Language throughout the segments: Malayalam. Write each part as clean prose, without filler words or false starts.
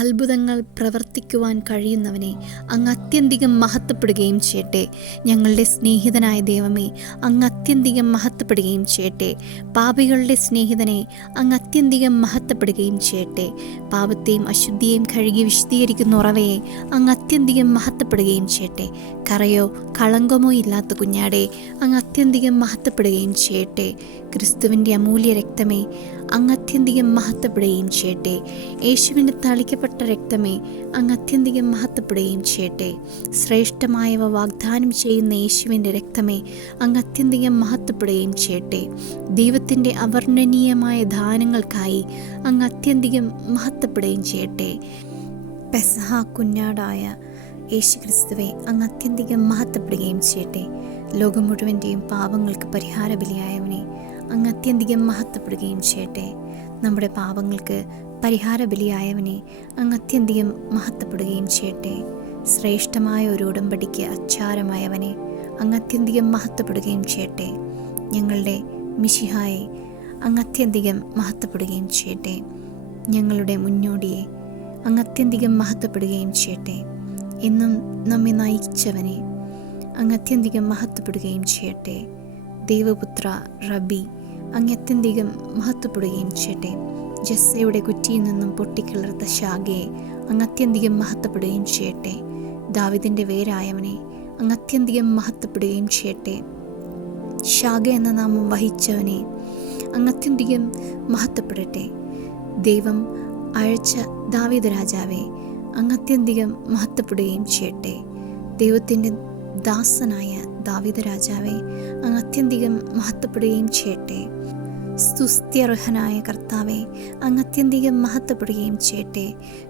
അത്ഭുതങ്ങൾ പ്രവർത്തിക്കുവാൻ കഴിയുന്നവനെ, അങ്ങ് അത്യന്തികം മഹത്വപ്പെടുകയും ചെയ്യട്ടെ. ഞങ്ങളുടെ സ്നേഹിതനായ ദൈവമേ, അങ്ങ് അത്യന്തികം മഹത്വപ്പെടുകയും ചെയ്യട്ടെ. പാപികളുടെ സ്നേഹിതനെ, അങ്ങ് അത്യന്തികം മഹത്വപ്പെടുകയും ചെയ്യട്ടെ. പാപത്തെയും അശുദ്ധിയെയും കഴുകി വിശദീകരിക്കുന്ന ഉറവയെ, അങ്ങ് അത്യന്തികം മഹത്വപ്പെടുകയും ചെയ്യട്ടെ. കറയോ കളങ്കമോ ഇല്ലാത്ത കുഞ്ഞാടെ, അങ്ങ് അത്യന്തികം മഹത്വപ്പെടുകയും ചെയ്യട്ടെ. ക്രിസ്തുവിൻ്റെ അമൂല്യ രക്തമേ, അങ്ങ് അത്യന്തികം മഹത്വപ്പെടുകയും ചെയ്യട്ടെ. യേശുവിൻ്റെ തളിക്കപ്പെട്ട രക്തമേ, അങ്ങ് അത്യന്തികം മഹത്വപ്പെടുകയും ചെയ്യട്ടെ. ശ്രേഷ്ഠമായവ വാഗ്ദാനം ചെയ്യുന്ന യേശുവിൻ്റെ രക്തമേ, അങ്ങ് അത്യന്തികം മഹത്വപ്പെടുകയും ചെയ്യട്ടെ. ദൈവത്തിൻ്റെ അവർണ്ണനീയമായ ദാനങ്ങൾക്കായി അങ്ങ് അത്യന്തികം മഹത്വപ്പെടുകയും ചെയ്യട്ടെ. പെസഹ കുഞ്ഞാടായ യേശു ക്രിസ്തുവെ, അങ്ങ് അത്യന്തികം മഹത്വപ്പെടുകയും ചെയ്യട്ടെ. ലോകം മുഴുവൻ്റെയും പാപങ്ങൾക്ക് പരിഹാര ബലിയായവനെ, അങ്ങ് അത്യന്തികം മഹത്വപ്പെടുകയും ചെയ്യട്ടെ. നമ്മുടെ പാപങ്ങൾക്ക് പരിഹാര ബലിയായവനെ, അങ്ങ് അത്യന്തികം മഹത്വപ്പെടുകയും ചെയ്യട്ടെ. ശ്രേഷ്ഠമായ ഒരു ഉടമ്പടിക്ക് അച്ചാരമായവനെ, അങ്ങ് അത്യന്തികം മഹത്വപ്പെടുകയും ചെയ്യട്ടെ. ഞങ്ങളുടെ മിശിഹായെ, അങ്ങ് അത്യന്തികം മഹത്വപ്പെടുകയും ചെയ്യട്ടെ. ഞങ്ങളുടെ മുന്നോടിയെ, അങ്ങ് അത്യന്തികം മഹത്വപ്പെടുകയും ചെയ്യട്ടെ. എന്നും നമ്മെ നയിച്ചവനെ, അങ്ങ് അത്യന്തികം മഹത്വപ്പെടുകയും ചെയ്യട്ടെ. ദൈവപുത്ര റബ്ബി, അങ്ങ് അത്യന്തികം മഹത്വപ്പെടുകയും ചെയ്യട്ടെ. ജസ്സയുടെ കുറ്റിയിൽ നിന്നും പൊട്ടിക്കിളർത്ത ശാഖയെ, അങ്ങ് അത്യന്തികം മഹത്വപ്പെടുകയും ചെയ്യട്ടെ. ദാവീദിൻ്റെ വേരായവനെ, അങ്ങ് അത്യന്തികം മഹത്വപ്പെടുകയും ചെയ്യട്ടെ. ശാഖ എന്ന നാമം വഹിച്ചവനെ, അങ്ങ് അത്യന്തികം മഹത്വപ്പെടട്ടെ. ദൈവം അയച്ച ദാവീദ് രാജാവെ, അങ്ങ് അത്യന്തികം മഹത്വപ്പെടുകയും ചെയ്യട്ടെ. ദൈവത്തിൻ്റെ ദാസനായ ദാവീദ് രാജാവെ, അങ്ങ് അത്യന്തികം മഹത്വപ്പെടുകയും ചെയ്യട്ടെ. സ്തുത്യർഹനായ കർത്താവെ, അങ്ങ് അത്യന്തികം മഹത്വപ്പെടുകയും ചെയ്യട്ടെ.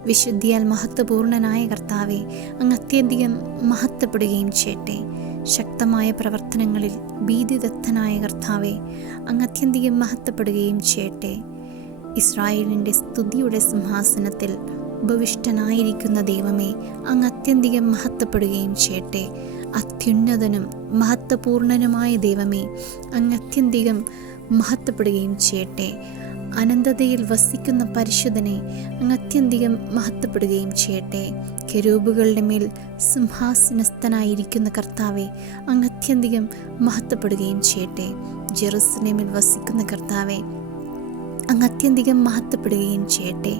വിശുദ്ധിയാൽ മഹത്വപൂർണനായ കർത്താവെ, അങ്ങ് അത്യന്തികം മഹത്വപ്പെടുകയും ചെയ്യട്ടെ. ശക്തമായ പ്രവർത്തനങ്ങളിൽ ഭീതിദത്തനായ കർത്താവെ, അങ്ങ് അത്യന്തികം മഹത്വപ്പെടുകയും ചെയ്യട്ടെ. ഇസ്രായേലിൻ്റെ സ്തുതിയുടെ സിംഹാസനത്തിൽ ഉപവിഷ്ടനായിരിക്കുന്ന ദൈവമേ, അങ്ങ് അത്യന്തികം മഹത്വപ്പെടുകയും ചെയ്യട്ടെ. അത്യുന്നതനും മഹത്വപൂർണനുമായ ദൈവമേ, അങ്ങ് അത്യന്തികം മഹത്വപ്പെടുകയും ചെയ്യട്ടെ. അനന്തതയിൽ വസിക്കുന്ന പരിശുദ്ധനെ, അങ്ങ് അത്യന്തികം മഹത്വപ്പെടുകയും ചെയ്യട്ടെ. കെരൂബുകളുടെ മേൽ സിംഹാസനസ്ഥനായിരിക്കുന്ന കർത്താവെ, അങ്ങ് അത്യന്തികം മഹത്വപ്പെടുകയും ചെയ്യട്ടെ. ജെറുസലേമിൽ വസിക്കുന്ന കർത്താവെ, അങ്ങ് അത്യന്തികം മഹത്വപ്പെടുകയും ചെയ്യട്ടെ.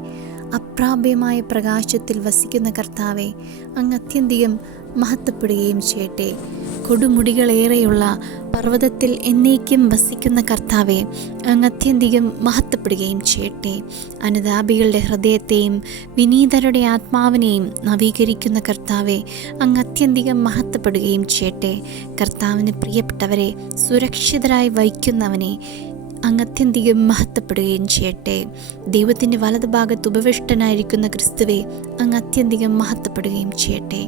അപ്രാപ്യമായ പ്രകാശത്തിൽ വസിക്കുന്ന കർത്താവെ, അങ്ങ് അത്യന്തികം മഹത്വപ്പെടുകയും ചെയ്യട്ടെ. കൊടുമുടികളേറെയുള്ള പർവ്വതത്തിൽ എന്നേക്കും വസിക്കുന്ന കർത്താവെ, അങ്ങ് അത്യന്തികം മഹത്വപ്പെടുകയും ചെയ്യട്ടെ. അനുതാപികളുടെ ഹൃദയത്തെയും വിനീതരുടെ ആത്മാവിനെയും നവീകരിക്കുന്ന കർത്താവെ, അങ്ങ് അത്യന്തികം മഹത്വപ്പെടുകയും ചെയ്യട്ടെ. കർത്താവിന് പ്രിയപ്പെട്ടവരെ സുരക്ഷിതരായി വഹിക്കുന്നവനെ, അങ്ങ് അത്യന്തികം മഹത്വപ്പെടുകയും ചെയ്യട്ടെ. ദൈവത്തിൻ്റെ വലതുഭാഗത്ത് ഉപവിഷ്ടനായിരിക്കുന്ന ക്രിസ്തുവെ, അങ്ങ് അത്യന്തികം മഹത്വപ്പെടുകയും ചെയ്യട്ടെ.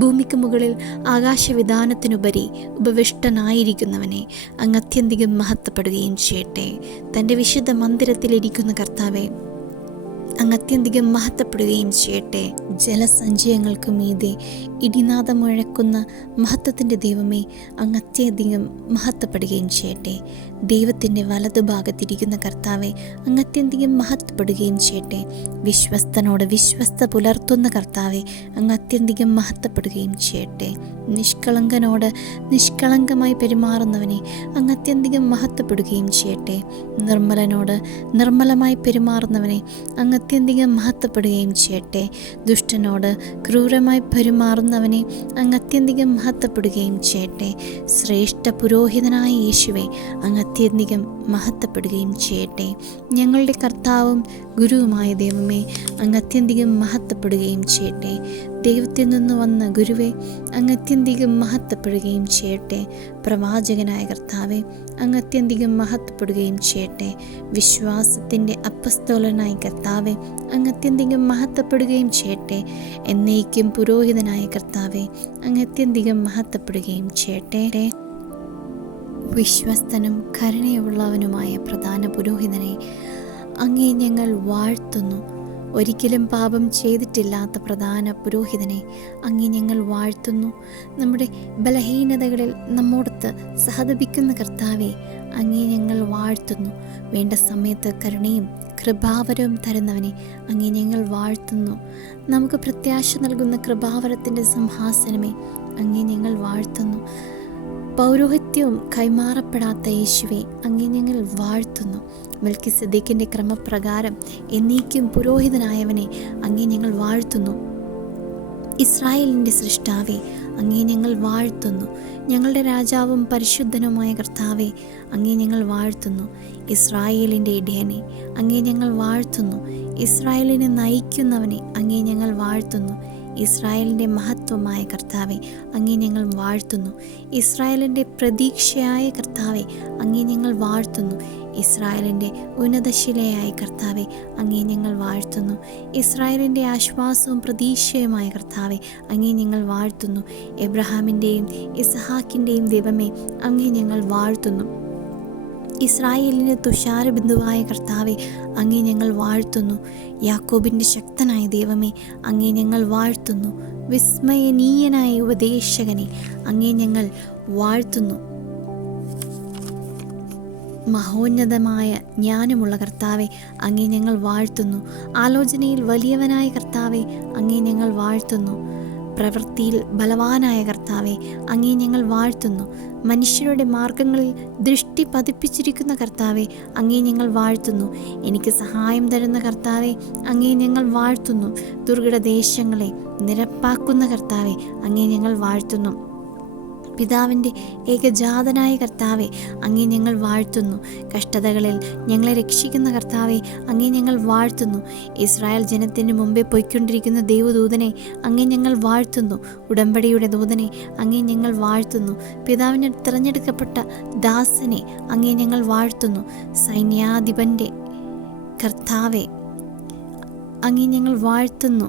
ഭൂമിക്ക് മുകളിൽ ആകാശവിധാനത്തിനുപരി ഉപവിഷ്ടനായിരിക്കുന്നവനെ, അങ്ങ് അത്യന്തികം മഹത്വപ്പെടുകയും ചെയ്യട്ടെ. തൻ്റെ വിശുദ്ധ മന്ദിരത്തിലിരിക്കുന്ന കർത്താവെ, അങ്ങ് അത്യന്തികം മഹത്വപ്പെടുകയും ചെയ്യട്ടെ. ജലസഞ്ചയങ്ങൾക്ക് മീതെ ഇടിനാദം മുഴക്കുന്ന മഹത്വത്തിൻ്റെ ദൈവമേ, അങ്ങ് അത്യധികം മഹത്വപ്പെടുകയും ചെയ്യട്ടെ. ദൈവത്തിൻ്റെ വലതുഭാഗത്തിരിക്കുന്ന കർത്താവെ, അങ്ങ് അത്യന്തികം മഹത്വപ്പെടുകയും ചെയ്യട്ടെ. വിശ്വസ്തനോട് വിശ്വസ്ത പുലർത്തുന്ന കർത്താവെ, അങ്ങ് അത്യന്തികം മഹത്വപ്പെടുകയും ചെയ്യട്ടെ. നിഷ്കളങ്കനോട് നിഷ്കളങ്കമായി പെരുമാറുന്നവനെ, അങ്ങ് അത്യന്തികം മഹത്വപ്പെടുകയും ചെയ്യട്ടെ. നിർമ്മലനോട് നിർമ്മലമായി പെരുമാറുന്നവനെ, അങ്ങ് അത്യന്തികം മഹത്വപ്പെടുകയും ചെയ്യട്ടെ. ദുഷ്ടനോട് ക്രൂരമായി പെരുമാറുന്നവനെ, അങ്ങ് അത്യന്തികം മഹത്വപ്പെടുകയും ചെയ്യട്ടെ. ശ്രേഷ്ഠ പുരോഹിതനായ യേശുവെ, അങ്ങ് അത്യന്തികം മഹത്വപ്പെടുകയും ചെയ്യട്ടെ. ഞങ്ങളുടെ കർത്താവും ഗുരുവുമായ ദൈവമേ, അങ്ങ് അത്യന്തികം മഹത്വപ്പെടുകയും ചെയ്യട്ടെ. ദൈവത്തിൽ നിന്ന് വന്ന ഗുരുവെ, അങ്ങ് അത്യന്തികം മഹത്വപ്പെടുകയും ചെയ്യട്ടെ. പ്രവാചകനായ കർത്താവെ, അങ്ങ് അത്യന്തികം മഹത്വപ്പെടുകയും ചെയ്യട്ടെ. വിശ്വാസത്തിൻ്റെ അപ്പസ്തോലനായ കർത്താവെ, അങ്ങ് അത്യന്തികം മഹത്വപ്പെടുകയും ചെയ്യട്ടെ. എന്നേക്കും പുരോഹിതനായ കർത്താവെ, അങ്ങ് അത്യന്തികം മഹത്വപ്പെടുകയും ചെയ്യട്ടെ. വിശ്വസ്തനും കരുണയുള്ളവനുമായ പ്രധാന പുരോഹിതനെ, അങ്ങേ ഞങ്ങൾ വാഴ്ത്തുന്നു. ഒരിക്കലും പാപം ചെയ്തിട്ടില്ലാത്ത പ്രധാന പുരോഹിതനെ അങ്ങേ ഞങ്ങൾ വാഴ്ത്തുന്നു. നമ്മുടെ ബലഹീനതകളിൽ നമ്മോടൊത്ത് സഹതപിക്കുന്ന കർത്താവെ അങ്ങേ ഞങ്ങൾ വാഴ്ത്തുന്നു. വേണ്ട സമയത്ത് കരുണയും കൃപാവരവും തരുന്നവനെ അങ്ങേ ഞങ്ങൾ വാഴ്ത്തുന്നു. നമുക്ക് പ്രത്യാശ നൽകുന്ന കൃപാവരത്തിൻ്റെ സിംഹാസനമേ അങ്ങേ ഞങ്ങൾ വാഴ്ത്തുന്നു. പൗരോഹിത്യവും കൈമാറപ്പെടാത്ത യേശുവെ അങ്ങേ ഞങ്ങൾ വാഴ്ത്തുന്നു. മെൽക്കിസെദേക്കിൻ്റെ ക്രമപ്രകാരം എന്നേക്കും പുരോഹിതനായവനെ അങ്ങേ ഞങ്ങൾ വാഴ്ത്തുന്നു. ഇസ്രായേലിൻ്റെ സൃഷ്ടാവെ അങ്ങേ ഞങ്ങൾ വാഴ്ത്തുന്നു. ഞങ്ങളുടെ രാജാവും പരിശുദ്ധനുമായ കർത്താവെ അങ്ങേ ഞങ്ങൾ വാഴ്ത്തുന്നു. ഇസ്രായേലിൻ്റെ ഇടയനെ അങ്ങേ ഞങ്ങൾ വാഴ്ത്തുന്നു. ഇസ്രായേലിനെ നയിക്കുന്നവനെ അങ്ങേ ഞങ്ങൾ വാഴ്ത്തുന്നു. ഇസ്രായേലിൻ്റെ മഹത്വമായ കർത്താവെ അങ്ങേ ഞങ്ങൾ വാഴ്ത്തുന്നു. ഇസ്രായേലിൻ്റെ പ്രതീക്ഷയായ കർത്താവെ അങ്ങേ ഞങ്ങൾ വാഴ്ത്തുന്നു. ഇസ്രായേലിൻ്റെ ഉന്നതശിലയായ കർത്താവെ അങ്ങേ ഞങ്ങൾ വാഴ്ത്തുന്നു. ഇസ്രായേലിൻ്റെ ആശ്വാസവും പ്രതീക്ഷയുമായ കർത്താവെ അങ്ങേ ഞങ്ങൾ വാഴ്ത്തുന്നു. എബ്രഹാമിൻ്റെയും ഇസഹാക്കിൻ്റെയും ദൈവമേ അങ്ങേ ഞങ്ങൾ വാഴ്ത്തുന്നു. ഇസ്രായേലിന് തുഷാരബിന്ദുവായ കർത്താവെ അങ്ങേ ഞങ്ങൾ വാഴ്ത്തുന്നു. യാക്കോബിൻ്റെ ശക്തനായ ദൈവമേ അങ്ങേ ഞങ്ങൾ വാഴ്ത്തുന്നു. വിസ്മയനീയനായ ഉപദേശകനെ അങ്ങേ ഞങ്ങൾ വാഴ്ത്തുന്നു. മഹോന്നതമായ ജ്ഞാനമുള്ള കർത്താവെ അങ്ങേ ഞങ്ങൾ വാഴ്ത്തുന്നു. ആലോചനയിൽ വലിയവനായ കർത്താവെ അങ്ങേ ഞങ്ങൾ വാഴ്ത്തുന്നു. പ്രവൃത്തിയിൽ ബലവാനായ കർത്താവെ അങ്ങേ ഞങ്ങൾ വാഴ്ത്തുന്നു. മനുഷ്യരുടെ മാർഗങ്ങളിൽ ദൃഷ്ടി പതിപ്പിച്ചിരിക്കുന്ന കർത്താവെ അങ്ങേ ഞങ്ങൾ വാഴ്ത്തുന്നു. എനിക്ക് സഹായം തരുന്ന കർത്താവെ അങ്ങേ ഞങ്ങൾ വാഴ്ത്തുന്നു. ദുർഘടദേശങ്ങളെ നിരപ്പാക്കുന്ന കർത്താവെ അങ്ങേ ഞങ്ങൾ വാഴ്ത്തുന്നു. പിതാവിൻ്റെ ഏകജാതനായ കർത്താവെ അങ്ങേ ഞങ്ങൾ വാഴ്ത്തുന്നു. കഷ്ടതകളിൽ ഞങ്ങളെ രക്ഷിക്കുന്ന കർത്താവെ അങ്ങേ ഞങ്ങൾ വാഴ്ത്തുന്നു. ഇസ്രായേൽ ജനത്തിന് മുമ്പേ പോയിക്കൊണ്ടിരിക്കുന്ന ദൈവദൂതനെ അങ്ങേ ഞങ്ങൾ വാഴ്ത്തുന്നു. ഉടമ്പടിയുടെ ദൂതനെ അങ്ങേ ഞങ്ങൾ വാഴ്ത്തുന്നു. പിതാവിന് തിരഞ്ഞെടുക്കപ്പെട്ട ദാസനെ അങ്ങേ ഞങ്ങൾ വാഴ്ത്തുന്നു. സൈന്യാധിപൻ്റെ കർത്താവെ അങ്ങേ ഞങ്ങൾ വാഴ്ത്തുന്നു.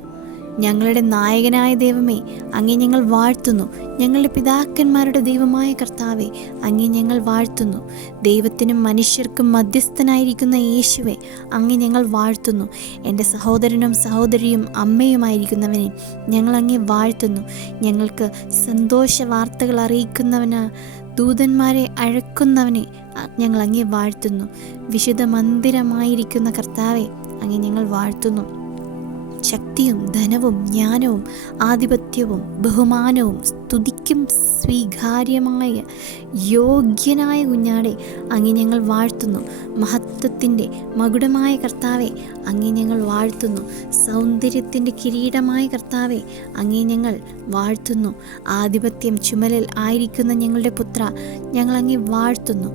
ഞങ്ങളുടെ നായകനായ ദൈവമേ അങ്ങേ ഞങ്ങൾ വാഴ്ത്തുന്നു. ഞങ്ങളുടെ പിതാക്കന്മാരുടെ ദൈവമായ കർത്താവെ അങ്ങേ ഞങ്ങൾ വാഴ്ത്തുന്നു. ദൈവത്തിനും മനുഷ്യർക്കും മധ്യസ്ഥനായിരിക്കുന്ന യേശുവെ അങ്ങേ ഞങ്ങൾ വാഴ്ത്തുന്നു. എൻ്റെ സഹോദരനും സഹോദരിയും അമ്മയുമായിരിക്കുന്നവനെ ഞങ്ങൾ അങ്ങേ വാഴ്ത്തുന്നു. ഞങ്ങൾക്ക് സന്തോഷ വാർത്തകൾ അറിയിക്കുന്നവന് ദൂതന്മാരെ അഴക്കുന്നവനെ ഞങ്ങൾ അങ്ങേ വാഴ്ത്തുന്നു. വിശുദ്ധ മന്ദിരമായിരിക്കുന്ന കർത്താവെ അങ്ങേ ഞങ്ങൾ വാഴ്ത്തുന്നു. ശക്തിയും ധനവും ജ്ഞാനവും ആധിപത്യവും ബഹുമാനവും സ്തുതിക്കും സ്വീകാര്യമായ യോഗ്യനായ കുഞ്ഞാടെ അങ്ങേ ഞങ്ങൾ വാഴ്ത്തുന്നു. മഹത്വത്തിൻ്റെ മകുടമായ കർത്താവെ അങ്ങേ ഞങ്ങൾ വാഴ്ത്തുന്നു. സൗന്ദര്യത്തിൻ്റെ കിരീടമായ കർത്താവെ അങ്ങേ ഞങ്ങൾ വാഴ്ത്തുന്നു. ആധിപത്യം ചുമലിൽ ആയിരിക്കുന്ന ഞങ്ങളുടെ പുത്ര ഞങ്ങൾ അങ്ങേ വാഴ്ത്തുന്നു.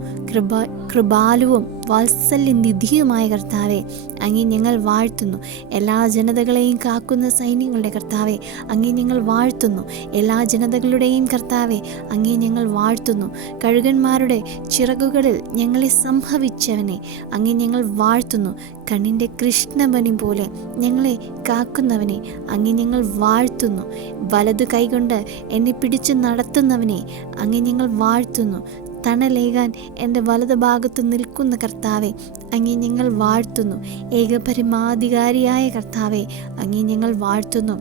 കൃപാലുവും വാത്സല്യനിധിയുമായ കർത്താവെ അങ്ങേ ഞങ്ങൾ വാഴ്ത്തുന്നു. എല്ലാ ജനതകളെയും കാക്കുന്ന സൈന്യങ്ങളുടെ കർത്താവെ അങ്ങേ ഞങ്ങൾ വാഴ്ത്തുന്നു. എല്ലാ ജനതകളുടെയും കർത്താവെ അങ്ങേ ഞങ്ങൾ വാഴ്ത്തുന്നു. കഴുകന്മാരുടെ ചിറകുകളിൽ ഞങ്ങളെ സംഭവിച്ചവനെ അങ്ങേ ഞങ്ങൾ വാഴ്ത്തുന്നു. കണ്ണിൻ്റെ കൃഷ്ണമണി പോലെ ഞങ്ങളെ കാക്കുന്നവനെ അങ്ങേ ഞങ്ങൾ വാഴ്ത്തുന്നു. വലതു കൈകൊണ്ട് എന്നെ പിടിച്ചു നടത്തുന്നവനെ അങ്ങേ ഞങ്ങൾ വാഴ്ത്തുന്നു. തണലേകാൻ എൻ്റെ വലതു ഭാഗത്ത് നിൽക്കുന്ന കർത്താവെ അങ്ങേ ഞങ്ങൾ വാഴ്ത്തുന്നു. ഏകപരമാധികാരിയായ കർത്താവെ അങ്ങേ ഞങ്ങൾ വാഴ്ത്തുന്നു.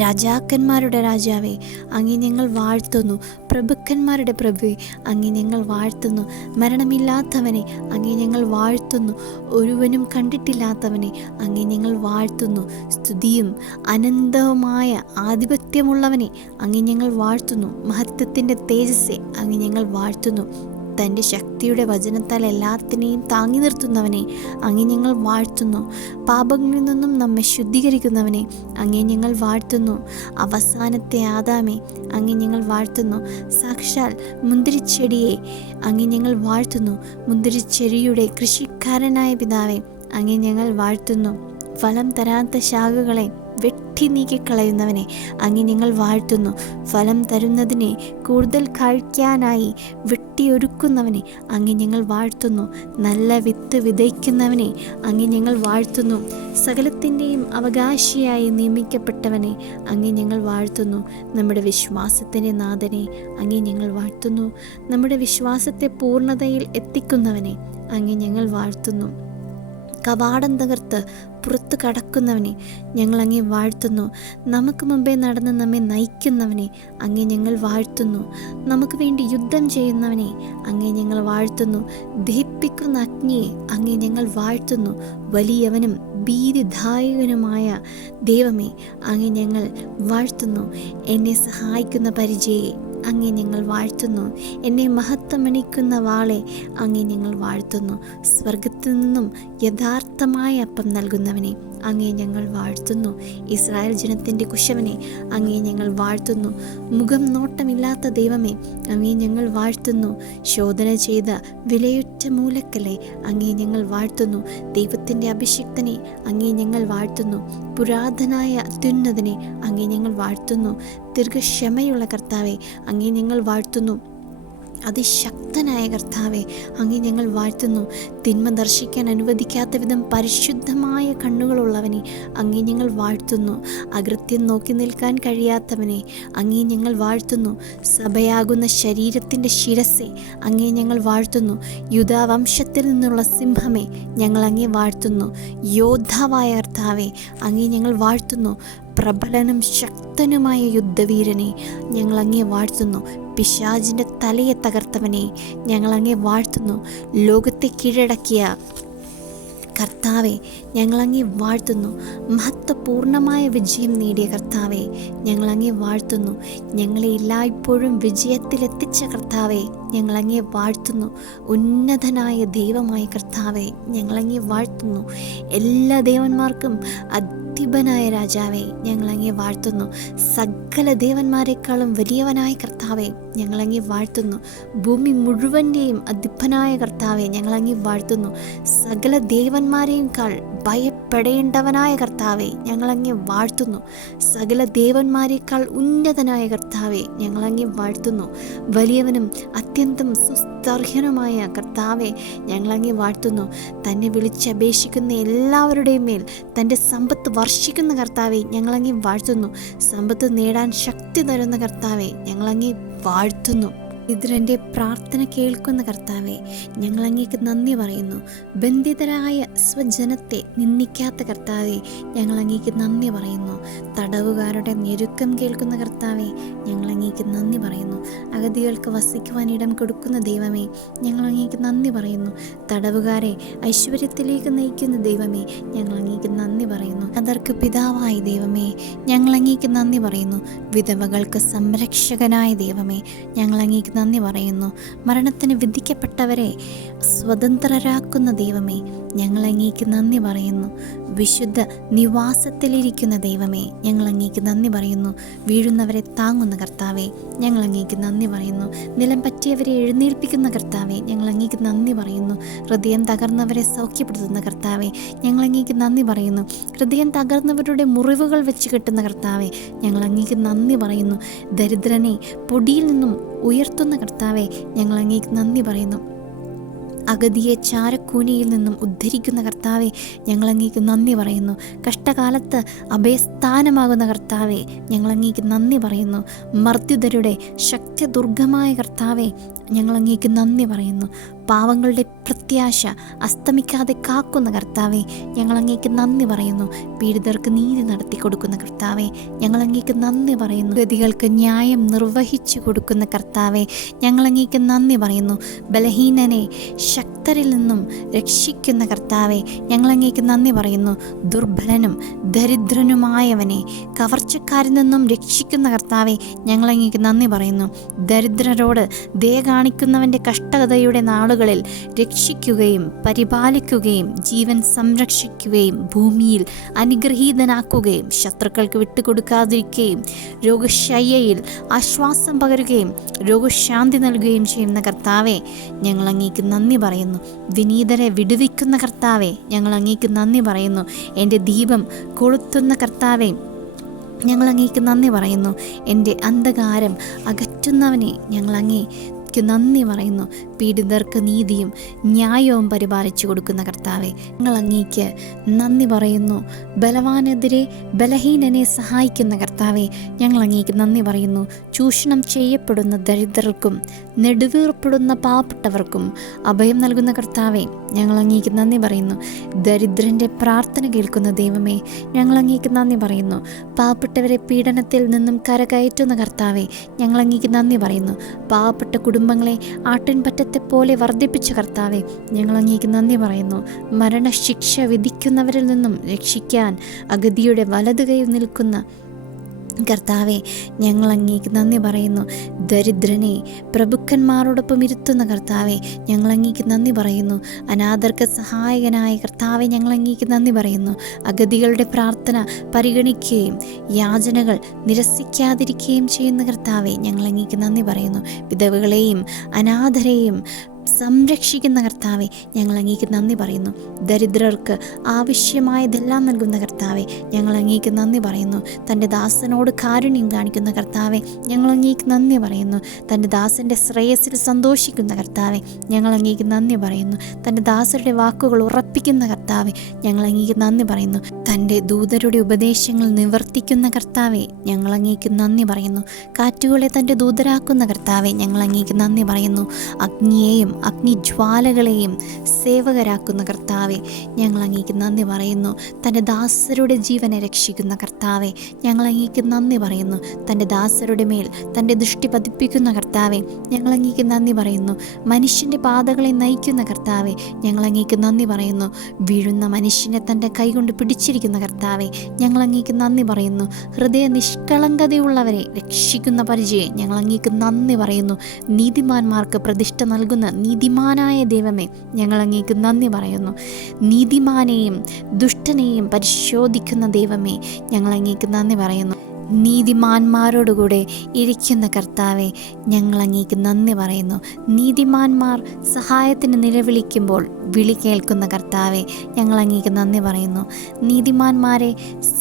രാജാക്കന്മാരുടെ രാജാവേ അങ്ങേ ഞങ്ങൾ വാഴ്ത്തുന്നു. പ്രഭുക്കന്മാരുടെ പ്രഭുവേ അങ്ങേ ഞങ്ങൾ വാഴ്ത്തുന്നു. മരണമില്ലാത്തവനെ അങ്ങേ ഞങ്ങൾ വാഴ്ത്തുന്നു. ഒരുവനും കണ്ടിട്ടില്ലാത്തവനെ അങ്ങേ ഞങ്ങൾ വാഴ്ത്തുന്നു. സ്തുതിയും അനന്തവുമായ ആധിപത്യമുള്ളവനെ അങ്ങേ ഞങ്ങൾ വാഴ്ത്തുന്നു. മഹത്വത്തിൻ്റെ തേജസ്സെ അങ്ങേ ഞങ്ങൾ വാഴ്ത്തുന്നു. തൻ്റെ ശക്തിയുടെ വചനത്താൽ എല്ലാത്തിനെയും താങ്ങി നിർത്തുന്നവനെ അങ്ങേ ഞങ്ങൾ വാഴ്ത്തുന്നു. പാപങ്ങളിൽ നിന്നും നമ്മെ ശുദ്ധീകരിക്കുന്നവനെ അങ്ങേ ഞങ്ങൾ വാഴ്ത്തുന്നു. അവസാനത്തെ ആദാമേ അങ്ങേ ഞങ്ങൾ വാഴ്ത്തുന്നു. സാക്ഷാൽ മുന്തിരിച്ചെടിയെ അങ്ങേ ഞങ്ങൾ വാഴ്ത്തുന്നു. മുന്തിരിച്ചെടിയുടെ കൃഷിക്കാരനായ പിതാവേ അങ്ങേ ഞങ്ങൾ വാഴ്ത്തുന്നു. ഫലം തരാത്ത ശാഖകളെ വെട്ടി നീക്കിക്കളയുന്നവനെ അങ്ങേ ഞങ്ങൾ വാഴ്ത്തുന്നു. ഫലം തരുന്നതിനെ കൂടുതൽ കഴിക്കാനായി വെട്ടിയൊരുക്കുന്നവനെ അങ്ങേ ഞങ്ങൾ വാഴ്ത്തുന്നു. നല്ല വിത്ത് വിതയ്ക്കുന്നവനെ അങ്ങേ ഞങ്ങൾ വാഴ്ത്തുന്നു. സകലത്തിൻ്റെയും അവകാശിയായി നിയമിക്കപ്പെട്ടവനെ അങ്ങേ ഞങ്ങൾ വാഴ്ത്തുന്നു. നമ്മുടെ വിശ്വാസത്തിൻ്റെ നാഥനെ അങ്ങേ ഞങ്ങൾ വാഴ്ത്തുന്നു. നമ്മുടെ വിശ്വാസത്തെ പൂർണ്ണതയിൽ എത്തിക്കുന്നവനെ അങ്ങേ ഞങ്ങൾ വാഴ്ത്തുന്നു. കവാടം തകർത്ത് പുറത്തു കടക്കുന്നവനെ ഞങ്ങൾ അങ്ങേ വാഴ്ത്തുന്നു. നമുക്ക് മുമ്പേ നടന്ന് നമ്മെ നയിക്കുന്നവനെ അങ്ങേ ഞങ്ങൾ വാഴ്ത്തുന്നു. നമുക്ക് വേണ്ടി യുദ്ധം ചെയ്യുന്നവനെ അങ്ങേ ഞങ്ങൾ വാഴ്ത്തുന്നു. ദഹിപ്പിക്കുന്ന അഗ്നിയെ അങ്ങേ ഞങ്ങൾ വാഴ്ത്തുന്നു. വലിയവനും ഭീതിദായകനുമായ ദൈവമേ അങ്ങേ ഞങ്ങൾ വാഴ്ത്തുന്നു. എന്നെ സഹായിക്കുന്ന പരിചയെ അങ്ങേ ഞങ്ങൾ വാഴ്ത്തുന്നു. എന്നെ മഹത്വമണിക്കുന്ന വാളെ അങ്ങേ ഞങ്ങൾ വാഴ്ത്തുന്നു. സ്വർഗത്തിൽ നിന്നും യഥാർത്ഥമായ അപ്പം നൽകുന്നവനെ അങ്ങേ ഞങ്ങൾ വാഴ്ത്തുന്നു. ഇസ്രായേൽ ജനത്തിൻ്റെ കുശവനെ അങ്ങേ ഞങ്ങൾ വാഴ്ത്തുന്നു. മുഖം നോട്ടമില്ലാത്ത ദൈവമേ അങ്ങേ ഞങ്ങൾ വാഴ്ത്തുന്നു. ശോധന ചെയ്ത വിലയുറ്റ മൂലക്കലെ അങ്ങേ ഞങ്ങൾ വാഴ്ത്തുന്നു. ദൈവത്തിൻ്റെ അഭിഷിക്തനെ അങ്ങേ ഞങ്ങൾ വാഴ്ത്തുന്നു. പുരാതനായ അത്യുന്നതനെ അങ്ങേ ഞങ്ങൾ വാഴ്ത്തുന്നു. ദീർഘക്ഷമയുള്ള കർത്താവെ അങ്ങേ ഞങ്ങൾ വാഴ്ത്തുന്നു. അതിശക്തനായ കർത്താവെ അങ്ങേ ഞങ്ങൾ വാഴ്ത്തുന്നു. തിന്മ ദർശിക്കാൻ അനുവദിക്കാത്ത വിധം പരിശുദ്ധമായ കണ്ണുകളുള്ളവനെ അങ്ങേ ഞങ്ങൾ വാഴ്ത്തുന്നു. അകൃത്യം നോക്കി നിൽക്കാൻ കഴിയാത്തവനെ അങ്ങേ ഞങ്ങൾ വാഴ്ത്തുന്നു. സഭയാകുന്ന ശരീരത്തിൻ്റെ ശിരസ്സെ അങ്ങേ ഞങ്ങൾ വാഴ്ത്തുന്നു. യൂദാവംശത്തിൽ നിന്നുള്ള സിംഹമേ ഞങ്ങൾ അങ്ങേ വാഴ്ത്തുന്നു. യോദ്ധാവായ കർത്താവെ അങ്ങേ ഞങ്ങൾ വാഴ്ത്തുന്നു. പ്രബലനും ശക്തനുമായ യുദ്ധവീരനെ ഞങ്ങൾ അങ്ങേ വാഴ്ത്തുന്നു. പിശാചിൻ്റെ തലയെ തകർത്തവനെ ഞങ്ങൾ അങ്ങേ വാഴ്ത്തുന്നു. ലോകത്തെ കീഴടക്കിയ കർത്താവെ ഞങ്ങൾ അങ്ങേ വാഴ്ത്തുന്നു. മഹത്വപൂർണമായ വിജയം നേടിയ കർത്താവെ ഞങ്ങൾ അങ്ങേ വാഴ്ത്തുന്നു. ഞങ്ങളെ എല്ലായ്പ്പോഴും വിജയത്തിലെത്തിച്ച കർത്താവെ ഞങ്ങൾ അങ്ങേ വാഴ്ത്തുന്നു. ഉന്നതനായ ദൈവമായ കർത്താവെ ഞങ്ങൾ അങ്ങേ വാഴ്ത്തുന്നു. എല്ലാ ദേവന്മാർക്കും അധിപനായ രാജാവെ ഞങ്ങൾ അങ്ങേ വാഴ്ത്തുന്നു. സകല ദേവന്മാരെക്കാളും വലിയവനായ കർത്താവെ ഞങ്ങൾ അങ്ങേ വാഴ്ത്തുന്നു. ഭൂമി മുഴുവൻ്റെയും അധിപനായ കർത്താവെ ഞങ്ങൾ അങ്ങേ വാഴ്ത്തുന്നു. സകല ദേവന്മാരെയും കാൾ ഭയപ്പെടേണ്ടവനായ കർത്താവെ ഞങ്ങൾ അങ്ങേ വാഴ്ത്തുന്നു. സകല ദേവന്മാരെക്കാൾ ഉന്നതനായ കർത്താവെ ഞങ്ങൾ അങ്ങേ വാഴ്ത്തുന്നു. വലിയവനും അത്യന്തം സുസ്തർഹ്യനുമായ കർത്താവെ ഞങ്ങൾ അങ്ങേ വാഴ്ത്തുന്നു. തന്നെ വിളിച്ചപേക്ഷിക്കുന്ന എല്ലാവരുടെയും മേൽ തൻ്റെ സമ്പത്ത് വർഷിക്കുന്ന കർത്താവെ ഞങ്ങൾ അങ്ങേ വാഴ്ത്തുന്നു. സമ്പത്ത് നേടാൻ ശക്തി തരുന്ന കർത്താവെ ഞങ്ങൾ അങ്ങേ വാഴ്ത്തുന്നു. ഇതിലെൻ്റെ പ്രാർത്ഥന കേൾക്കുന്ന കർത്താവെ ഞങ്ങൾ അങ്ങേക്ക് നന്ദി പറയുന്നു. ബന്ധിതരായ സ്വജനത്തെ നിന്ദിക്കാത്ത കർത്താവെ ഞങ്ങൾ അങ്ങേക്ക് നന്ദി പറയുന്നു. തടവുകാരുടെ ഞെരുക്കം കേൾക്കുന്ന കർത്താവെ ഞങ്ങൾ അങ്ങേക്ക് നന്ദി പറയുന്നു. അഗതികൾക്ക് വസിക്കുവാൻ ഇടം കൊടുക്കുന്ന ദൈവമേ ഞങ്ങൾ അങ്ങേക്ക് നന്ദി പറയുന്നു. തടവുകാരെ ഐശ്വര്യത്തിലേക്ക് നയിക്കുന്ന ദൈവമേ ഞങ്ങൾ അങ്ങേക്ക് നന്ദി പറയുന്നു. അതർക്ക് പിതാവായ ദൈവമേ ഞങ്ങൾ അങ്ങേക്ക് നന്ദി പറയുന്നു. വിധവകൾക്ക് സംരക്ഷകനായ ദൈവമേ ഞങ്ങൾ അങ്ങേക്ക് നന്ദി പറയുന്നു. മരണത്തിന് വിധിക്കപ്പെട്ടവരെ സ്വതന്ത്രരാക്കുന്ന ദൈവമേ ഞങ്ങൾ അങ്ങേക്ക് നന്ദി പറയുന്നു. വിശുദ്ധ നിവാസത്തിലിരിക്കുന്ന ദൈവമേ ഞങ്ങൾ അങ്ങേക്ക് നന്ദി പറയുന്നു. വീഴുന്നവരെ താങ്ങുന്ന കർത്താവെ ഞങ്ങൾ അങ്ങേക്ക് നന്ദി പറയുന്നു. നിലം പറ്റിയവരെ എഴുന്നേൽപ്പിക്കുന്ന കർത്താവെ ഞങ്ങൾ അങ്ങേക്ക് നന്ദി പറയുന്നു. ഹൃദയം തകർന്നവരെ സൗഖ്യപ്പെടുത്തുന്ന കർത്താവെ ഞങ്ങൾ അങ്ങേക്ക് നന്ദി പറയുന്നു. ഹൃദയം തകർന്നവരുടെ മുറിവുകൾ വെച്ച് കെട്ടുന്ന കർത്താവെ ഞങ്ങൾ അങ്ങേക്ക് നന്ദി പറയുന്നു. ദരിദ്രനെ പൊടിയിൽ നിന്നും ഉയർത്തുന്ന കർത്താവെ ഞങ്ങൾ അങ്ങേക്ക് നന്ദി പറയുന്നു. അഗതിയെ ചാരക്കൂനയിൽ നിന്നും ഉദ്ധരിക്കുന്ന കർത്താവെ ഞങ്ങൾ അങ്ങേക്ക് നന്ദി പറയുന്നു. കഷ്ടകാലത്ത് അഭയസ്ഥാനമാകുന്ന കർത്താവെ ഞങ്ങൾ അങ്ങേക്ക് നന്ദി പറയുന്നു. മർദ്ദിതരുടെ ശക്തിദുർഗമായ കർത്താവെ ഞങ്ങൾ അങ്ങേക്ക് നന്ദി പറയുന്നു. പാവങ്ങളുടെ പ്രത്യാശ അസ്തമിക്കാതെ കാക്കുന്ന കർത്താവെ ഞങ്ങൾ അങ്ങേക്ക് നന്ദി പറയുന്നു. പീഡിതർക്ക് നീതി നടത്തി കൊടുക്കുന്ന കർത്താവെ ഞങ്ങൾ അങ്ങേക്ക് നന്ദി പറയുന്നു. ഗതികൾക്ക് ന്യായം നിർവഹിച്ചു കൊടുക്കുന്ന കർത്താവെ ഞങ്ങൾ അങ്ങേക്ക് നന്ദി പറയുന്നു. ബലഹീനനെ ശക്തരിൽ നിന്നും രക്ഷിക്കുന്ന കർത്താവെ ഞങ്ങൾ അങ്ങേക്ക് നന്ദി പറയുന്നു. ദുർബലനും ദരിദ്രനുമായവനെ കവർച്ചക്കാരിൽ നിന്നും രക്ഷിക്കുന്ന കർത്താവെ ഞങ്ങൾ അങ്ങേക്ക് നന്ദി പറയുന്നു. ദരിദ്രരോട് ദയ കാണിക്കുന്നവൻ്റെ കഷ്ടതയുടെ നാളുകളിൽ രക്ഷിക്കുകയും പരിപാലിക്കുകയും ജീവൻ സംരക്ഷിക്കുകയും ഭൂമിയിൽ അനുഗ്രഹീതനാക്കുകയും ശത്രുക്കൾക്ക് വിട്ടുകൊടുക്കാതിരിക്കുകയും രോഗശയ്യയിൽ ആശ്വാസം പകരുകയും രോഗശാന്തി നൽകുകയും ചെയ്യുന്ന കർത്താവെ ഞങ്ങൾ അങ്ങേക്ക് നന്ദി പറയുന്നു. വിനീതരെ വിടുവിക്കുന്ന കർത്താവെ ഞങ്ങൾ അങ്ങേക്ക് നന്ദി പറയുന്നു. എൻ്റെ ദീപം കൊളുത്തുന്ന കർത്താവെ ഞങ്ങൾ അങ്ങേക്ക് നന്ദി പറയുന്നു. എൻ്റെ അന്ധകാരം അകറ്റുന്നവനെ ഞങ്ങൾ അങ്ങേ അങ്ങേക്ക് നന്ദി പറയുന്നു. പീഡിതർക്ക് നീതിയും ന്യായവും പരിപാലിച്ചു കൊടുക്കുന്ന കർത്താവെ, ഞങ്ങൾ അങ്ങേക്ക് നന്ദി പറയുന്നു. ബലവാനെതിരെ ബലഹീനനെ സഹായിക്കുന്ന കർത്താവെ, ഞങ്ങൾ അങ്ങേക്ക് നന്ദി പറയുന്നു. ചൂഷണം ചെയ്യപ്പെടുന്ന ദരിദ്രർക്കും നെടുവീർപ്പെടുന്ന പാവപ്പെട്ടവർക്കും അഭയം നൽകുന്ന കർത്താവെ, ഞങ്ങൾ അങ്ങേക്ക് നന്ദി പറയുന്നു. ദരിദ്രൻ്റെ പ്രാർത്ഥന കേൾക്കുന്ന ദൈവമേ, ഞങ്ങൾ അങ്ങേക്ക് നന്ദി പറയുന്നു. പാവപ്പെട്ടവരെ പീഡനത്തിൽ നിന്നും കരകയറ്റുന്ന കർത്താവെ, ഞങ്ങൾ അങ്ങേക്ക് നന്ദി പറയുന്നു. പാവപ്പെട്ട കുടുംബങ്ങളെ ആട്ടിൻപറ്റത്തെ പോലെ വർദ്ധിപ്പിച്ച കർത്താവെ, ഞങ്ങൾ അങ്ങേക്ക് നന്ദി പറയുന്നു. മരണശിക്ഷ വിധിക്കുന്നവരിൽ നിന്നും രക്ഷിക്കാൻ അഗതിയുടെ വലതുകൈ നിൽക്കുന്ന കർത്താവെ, ഞങ്ങൾ അങ്ങേക്ക് നന്ദി പറയുന്നു. ദരിദ്രനെ പ്രഭുക്കന്മാരോടൊപ്പം ഇരുത്തുന്ന കർത്താവെ, ഞങ്ങൾ അങ്ങേക്ക് നന്ദി പറയുന്നു. അനാഥർക്ക് സഹായകനായ കർത്താവെ, ഞങ്ങൾ അങ്ങേക്ക് നന്ദി പറയുന്നു. അഗതികളുടെ പ്രാർത്ഥന പരിഗണിക്കുകയും യാചനകൾ നിരസിക്കാതിരിക്കുകയും ചെയ്യുന്ന കർത്താവെ, ഞങ്ങൾ അങ്ങേക്ക് നന്ദി പറയുന്നു. വിധവകളെയും അനാഥരെയും സംരക്ഷിക്കുന്ന കർത്താവെ, ഞങ്ങൾ അങ്ങേക്ക് നന്ദി പറയുന്നു. ദരിദ്രർക്ക് ആവശ്യമായതെല്ലാം നൽകുന്ന കർത്താവെ, ഞങ്ങൾ അങ്ങേക്ക് നന്ദി പറയുന്നു. തൻ്റെ ദാസനോട് കാരുണ്യം കാണിക്കുന്ന കർത്താവെ, ഞങ്ങൾ അങ്ങേക്ക് നന്ദി പറയുന്നു. തൻ്റെ ദാസൻ്റെ ശ്രേയസ്സിൽ സന്തോഷിക്കുന്ന കർത്താവെ, ഞങ്ങൾ അങ്ങേക്ക് നന്ദി പറയുന്നു. തൻ്റെ ദാസരുടെ വാക്കുകൾ ഉറപ്പിക്കുന്ന കർത്താവെ, ഞങ്ങൾ അങ്ങേക്ക് നന്ദി പറയുന്നു. തൻ്റെ ദൂതരുടെ ഉപദേശങ്ങൾ നിവർത്തിക്കുന്ന കർത്താവെ, ഞങ്ങൾ അങ്ങേക്ക് നന്ദി പറയുന്നു. കാറ്റുകളെ തൻ്റെ ദൂതരാക്കുന്ന കർത്താവെ, ഞങ്ങൾ അങ്ങേക്ക് നന്ദി പറയുന്നു. അഗ്നിയെയും അഗ്നിജ്വാലകളെയും സേവകരാക്കുന്ന കർത്താവെ, ഞങ്ങൾ അങ്ങേക്ക് നന്ദി പറയുന്നു. തൻ്റെ ദാസരുടെ ജീവനെ രക്ഷിക്കുന്ന കർത്താവെ, ഞങ്ങൾ അങ്ങേക്ക് നന്ദി പറയുന്നു. തൻ്റെ ദാസരുടെ മേൽ തൻ്റെ ദൃഷ്ടി പതിപ്പിക്കുന്ന കർത്താവെ, ഞങ്ങൾ അങ്ങേക്ക് നന്ദി പറയുന്നു. മനുഷ്യൻ്റെ പാതകളെ നയിക്കുന്ന കർത്താവെ, ഞങ്ങൾ അങ്ങേക്ക് നന്ദി പറയുന്നു. വീഴുന്ന മനുഷ്യനെ തൻ്റെ കൈകൊണ്ട് പിടിച്ചിരിക്കുന്ന കർത്താവെ, ഞങ്ങൾ അങ്ങേക്ക് നന്ദി പറയുന്നു. ഹൃദയ നിഷ്കളങ്കതയുള്ളവരെ രക്ഷിക്കുന്ന പരിചയം ഞങ്ങൾ അങ്ങേക്ക് നന്ദി പറയുന്നു. നീതിമാന്മാർക്ക് പ്രതിഷ്ഠ നൽകുന്ന നീതിമാനായ ദൈവമേ, ഞങ്ങൾ അങ്ങേക്ക് നന്ദി പറയുന്നു. നീതിമാനെയും ദുഷ്ടനെയും പരിശോധിക്കുന്ന ദൈവമേ, ഞങ്ങൾ അങ്ങേക്ക് നന്ദി പറയുന്നു. നീതിമാന്മാരോടുകൂടെ ഇരിക്കുന്ന കർത്താവെ, ഞങ്ങൾ അങ്ങേക്ക് നന്ദി പറയുന്നു. നീതിമാന്മാർ സഹായത്തിന് നിലവിളിക്കുമ്പോൾ വിളി കേൾക്കുന്ന കർത്താവെ, ഞങ്ങൾ അങ്ങേക്ക് നന്ദി പറയുന്നു. നീതിമാന്മാരെ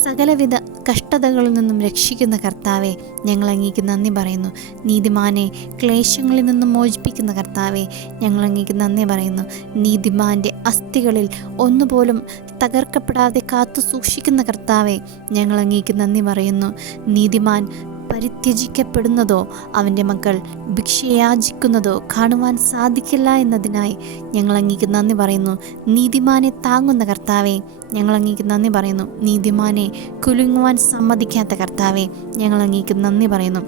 സകലവിധ കഷ്ടതകളിൽ നിന്നും രക്ഷിക്കുന്ന കർത്താവെ, ഞങ്ങൾ അങ്ങേക്ക് നന്ദി പറയുന്നു. നീതിമാനെ ക്ലേശങ്ങളിൽ നിന്നും മോചിപ്പിക്കുന്ന കർത്താവെ, ഞങ്ങൾ അങ്ങേക്ക് നന്ദി പറയുന്നു. നീതിമാൻ്റെ അസ്ഥികളിൽ ഒന്നുപോലും തകർക്കപ്പെടാതെ കാത്തു സൂക്ഷിക്കുന്ന കർത്താവെ, ഞങ്ങൾ അങ്ങേക്ക് നന്ദി പറയുന്നു. നീതിമാൻ പരിത്യജിക്കപ്പെടുന്നതോ അവൻ്റെ മക്കൾ ഭിക്ഷയാചിക്കുന്നതോ കാണുവാൻ സാധിക്കില്ല എന്നതിനായി ഞങ്ങൾ അങ്ങേക്ക് നന്ദി പറയുന്നു. നീതിമാനെ താങ്ങുന്ന കർത്താവെ, ഞങ്ങൾ അങ്ങേക്ക് നന്ദി പറയുന്നു. നീതിമാനെ കുലുങ്ങുവാൻ സമ്മതിക്കാത്ത കർത്താവെ, ഞങ്ങൾ അങ്ങേക്ക് നന്ദി പറയുന്നു.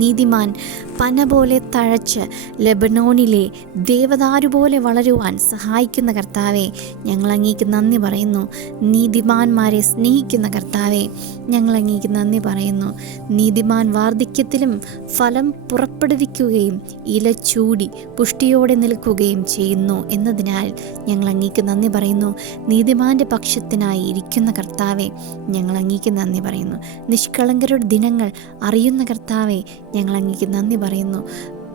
നീതിമാൻ പന പോലെ തഴച്ച് ലെബനോനിലെ ദേവദാരു പോലെ വളരുവാൻ സഹായിക്കുന്ന കർത്താവെ, ഞങ്ങൾ അങ്ങേക്ക് നന്ദി പറയുന്നു. നീതിമാന്മാരെ സ്നേഹിക്കുന്ന കർത്താവെ, ഞങ്ങൾ അങ്ങേക്ക് നന്ദി പറയുന്നു. നീതിമാൻ വാർദ്ധക്യത്തിലും ഫലം പുറപ്പെടുവിക്കുകയും ഇല ചൂടി പുഷ്ടിയോടെ നിൽക്കുകയും ചെയ്യുന്നു എന്നതിനാൽ ഞങ്ങൾ അങ്ങേക്ക് നന്ദി പറയുന്നു. നീതിമാൻ്റെ പക്ഷത്തിനായി ഇരിക്കുന്ന കർത്താവെ, ഞങ്ങൾ അങ്ങേക്ക് നന്ദി പറയുന്നു. നിഷ്കളങ്കരുടെ ദിനങ്ങൾ അറിയുന്ന കർത്താവെ, ഞങ്ങൾ അങ്ങേക്ക് നന്ദി പറയുന്നു.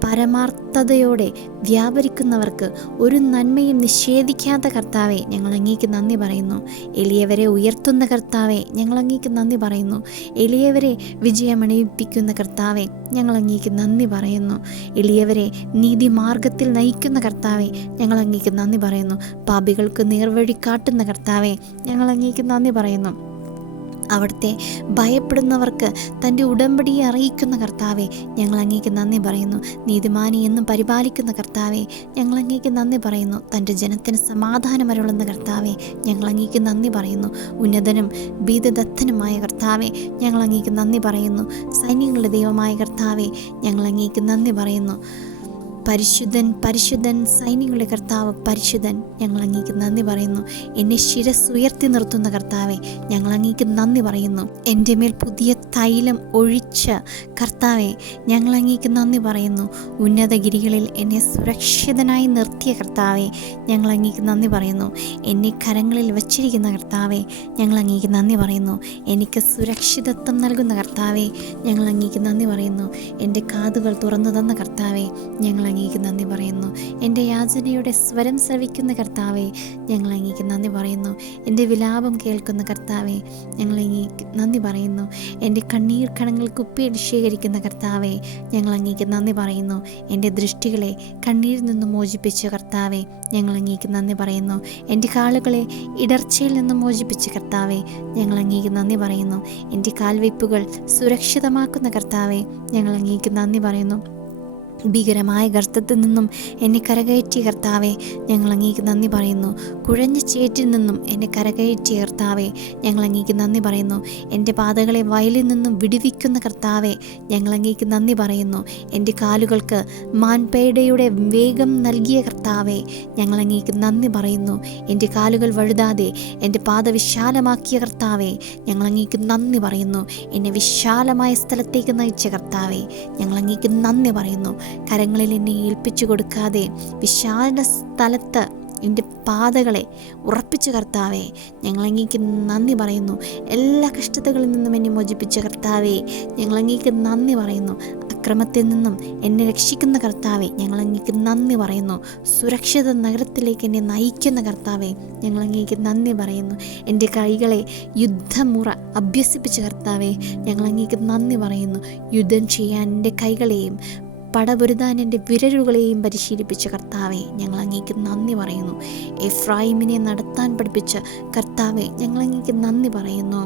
പരമാർത്ഥതയോടെ വ്യാപരിക്കുന്നവർക്ക് ഒരു നന്മയും നിഷേധിക്കാത്ത കർത്താവെ, ഞങ്ങൾ അങ്ങേക്ക് നന്ദി പറയുന്നു. എളിയവരെ ഉയർത്തുന്ന കർത്താവെ, ഞങ്ങൾ അങ്ങേക്ക് നന്ദി പറയുന്നു. എളിയവരെ വിജയമണിയിപ്പിക്കുന്ന കർത്താവെ, ഞങ്ങൾ അങ്ങേക്ക് നന്ദി പറയുന്നു. എളിയവരെ നീതിമാർഗത്തിൽ നയിക്കുന്ന കർത്താവെ, ഞങ്ങൾ അങ്ങേക്ക് നന്ദി പറയുന്നു. പാപികൾക്ക് നേർവഴി കാട്ടുന്ന കർത്താവെ, ഞങ്ങൾ അങ്ങേക്ക് നന്ദി പറയുന്നു. അവിടുത്തെ ഭയപ്പെടുന്നവർക്ക് തൻ്റെ ഉടമ്പടിയെ അറിയിക്കുന്ന കർത്താവെ, ഞങ്ങൾ അങ്ങേക്ക് നന്ദി പറയുന്നു. നീതിമാനെ എന്നും പരിപാലിക്കുന്ന കർത്താവെ, ഞങ്ങൾ അങ്ങേക്ക് നന്ദി പറയുന്നു. തൻ്റെ ജനത്തിന് സമാധാനമരുളുന്ന കർത്താവെ, ഞങ്ങൾ അങ്ങേക്ക് നന്ദി പറയുന്നു. ഉന്നതനും ഭീതദത്തനുമായ കർത്താവെ, ഞങ്ങൾ അങ്ങേക്ക് നന്ദി പറയുന്നു. സൈന്യങ്ങളുടെ ദൈവമായ കർത്താവെ, ഞങ്ങൾ അങ്ങേക്ക് നന്ദി പറയുന്നു. പരിശുദ്ധൻ പരിശുദ്ധൻ സൈന്യങ്ങളുടെ കർത്താവ് പരിശുദ്ധൻ, ഞങ്ങൾ അങ്ങേക്ക് നന്ദി പറയുന്നു. എന്നെ ശിരസ് ഉയർത്തി നിർത്തുന്ന കർത്താവെ, ഞങ്ങൾ അങ്ങേക്ക് നന്ദി പറയുന്നു. എൻ്റെ മേൽ പുതിയ തൈലം ഒഴിച്ച കർത്താവെ, ഞങ്ങൾ അങ്ങേക്ക് നന്ദി പറയുന്നു. ഉന്നതഗിരികളിൽ എന്നെ സുരക്ഷിതനായി നിർത്തിയ കർത്താവെ, ഞങ്ങൾ അങ്ങേക്ക് നന്ദി പറയുന്നു. എന്നെ കരങ്ങളിൽ വച്ചിരിക്കുന്ന കർത്താവെ, ഞങ്ങൾ അങ്ങേക്ക് നന്ദി പറയുന്നു. എനിക്ക് സുരക്ഷിതത്വം നൽകുന്ന കർത്താവെ, ഞങ്ങൾ അങ്ങേക്ക് നന്ദി പറയുന്നു. എൻ്റെ കാതുകൾ തുറന്നു തന്ന കർത്താവെ, ഞങ്ങൾ അങ്ങേക്ക് നന്ദി പറയുന്നു. എൻ്റെ യാചനയുടെ സ്വരം ശ്രവിക്കുന്ന കർത്താവെ, ഞങ്ങൾ അങ്ങേക്ക് നന്ദി പറയുന്നു. എൻ്റെ വിലാപം കേൾക്കുന്ന കർത്താവെ, ഞങ്ങൾ അങ്ങേക്ക് നന്ദി പറയുന്നു. എൻ്റെ കണ്ണീർ കണങ്ങൾ കുപ്പിയിൽ ശേഖരിക്കുന്ന കർത്താവെ, ഞങ്ങൾ അങ്ങേക്ക് നന്ദി പറയുന്നു. എൻ്റെ ദൃഷ്ടികളെ കണ്ണീരിൽ നിന്ന് മോചിപ്പിച്ച കർത്താവെ, ഞങ്ങൾ അങ്ങേക്ക് നന്ദി പറയുന്നു. എൻ്റെ കാലുകളെ ഇടർച്ചയിൽ നിന്ന് മോചിപ്പിച്ച കർത്താവെ, ഞങ്ങൾ അങ്ങേക്ക് നന്ദി പറയുന്നു. എൻ്റെ കാൽവയ്പ്പുകൾ സുരക്ഷിതമാക്കുന്ന കർത്താവെ, ഞങ്ങൾ അങ്ങേക്ക് നന്ദി പറയുന്നു. ഭീകരമായ ഗർത്തത്തിൽ നിന്നും എന്നെ കരകയറ്റിയ കർത്താവെ, ഞങ്ങൾ അങ്ങേക്ക് നന്ദി പറയുന്നു. കുഴഞ്ഞ ചേറ്റിൽ നിന്നും എന്നെ കരകയറ്റിയ കർത്താവെ, ഞങ്ങൾ അങ്ങേക്ക് നന്ദി പറയുന്നു. എൻ്റെ പാതകളെ വയലിൽ നിന്നും വിടുവിക്കുന്ന കർത്താവെ, ഞങ്ങൾ അങ്ങേക്ക് നന്ദി പറയുന്നു. എൻ്റെ കാലുകൾക്ക് മാൻപേടയുടെ വേഗം നൽകിയ കർത്താവെ, ഞങ്ങൾ അങ്ങേക്ക് നന്ദി പറയുന്നു. എൻ്റെ കാലുകൾ വഴുതാതെ എൻ്റെ പാത വിശാലമാക്കിയ കർത്താവെ, ഞങ്ങൾ അങ്ങേക്ക് നന്ദി പറയുന്നു. എന്നെ വിശാലമായ സ്ഥലത്തേക്ക് നയിച്ച കർത്താവെ, ഞങ്ങൾ അങ്ങേക്ക് നന്ദി പറയുന്നു. കരങ്ങളിൽ എന്നെ ഏൽപ്പിച്ചു കൊടുക്കാതെ വിശാല സ്ഥലത്ത് എൻ്റെ പാതകളെ ഉറപ്പിച്ച കർത്താവെ, ഞങ്ങൾ അങ്ങേക്ക് നന്ദി പറയുന്നു. എല്ലാ കഷ്ടതകളിൽ നിന്നും എന്നെ മോചിപ്പിച്ച കർത്താവെ, ഞങ്ങൾ അങ്ങേക്ക് നന്ദി പറയുന്നു. അക്രമത്തിൽ നിന്നും എന്നെ രക്ഷിക്കുന്ന കർത്താവെ, ഞങ്ങൾ അങ്ങേക്ക് നന്ദി പറയുന്നു. സുരക്ഷിത നഗരത്തിലേക്ക് എന്നെ നയിക്കുന്ന കർത്താവെ, ഞങ്ങൾ അങ്ങേക്ക് നന്ദി പറയുന്നു. എൻ്റെ കൈകളെ യുദ്ധമുറ അഭ്യസിപ്പിച്ച കർത്താവെ, ഞങ്ങൾ അങ്ങേക്ക് നന്ദി പറയുന്നു. യുദ്ധം ചെയ്യാൻ എൻ്റെ കൈകളെയും പടപൊരുതാൻ എൻ്റെ വിരലുകളെയും പരിശീലിപ്പിച്ച കർത്താവെ, ഞങ്ങൾ അങ്ങേക്ക് നന്ദി പറയുന്നു. എഫ്രായിമിനെ നടത്താൻ പഠിപ്പിച്ച കർത്താവെ, ഞങ്ങൾ അങ്ങേക്ക് നന്ദി പറയുന്നു.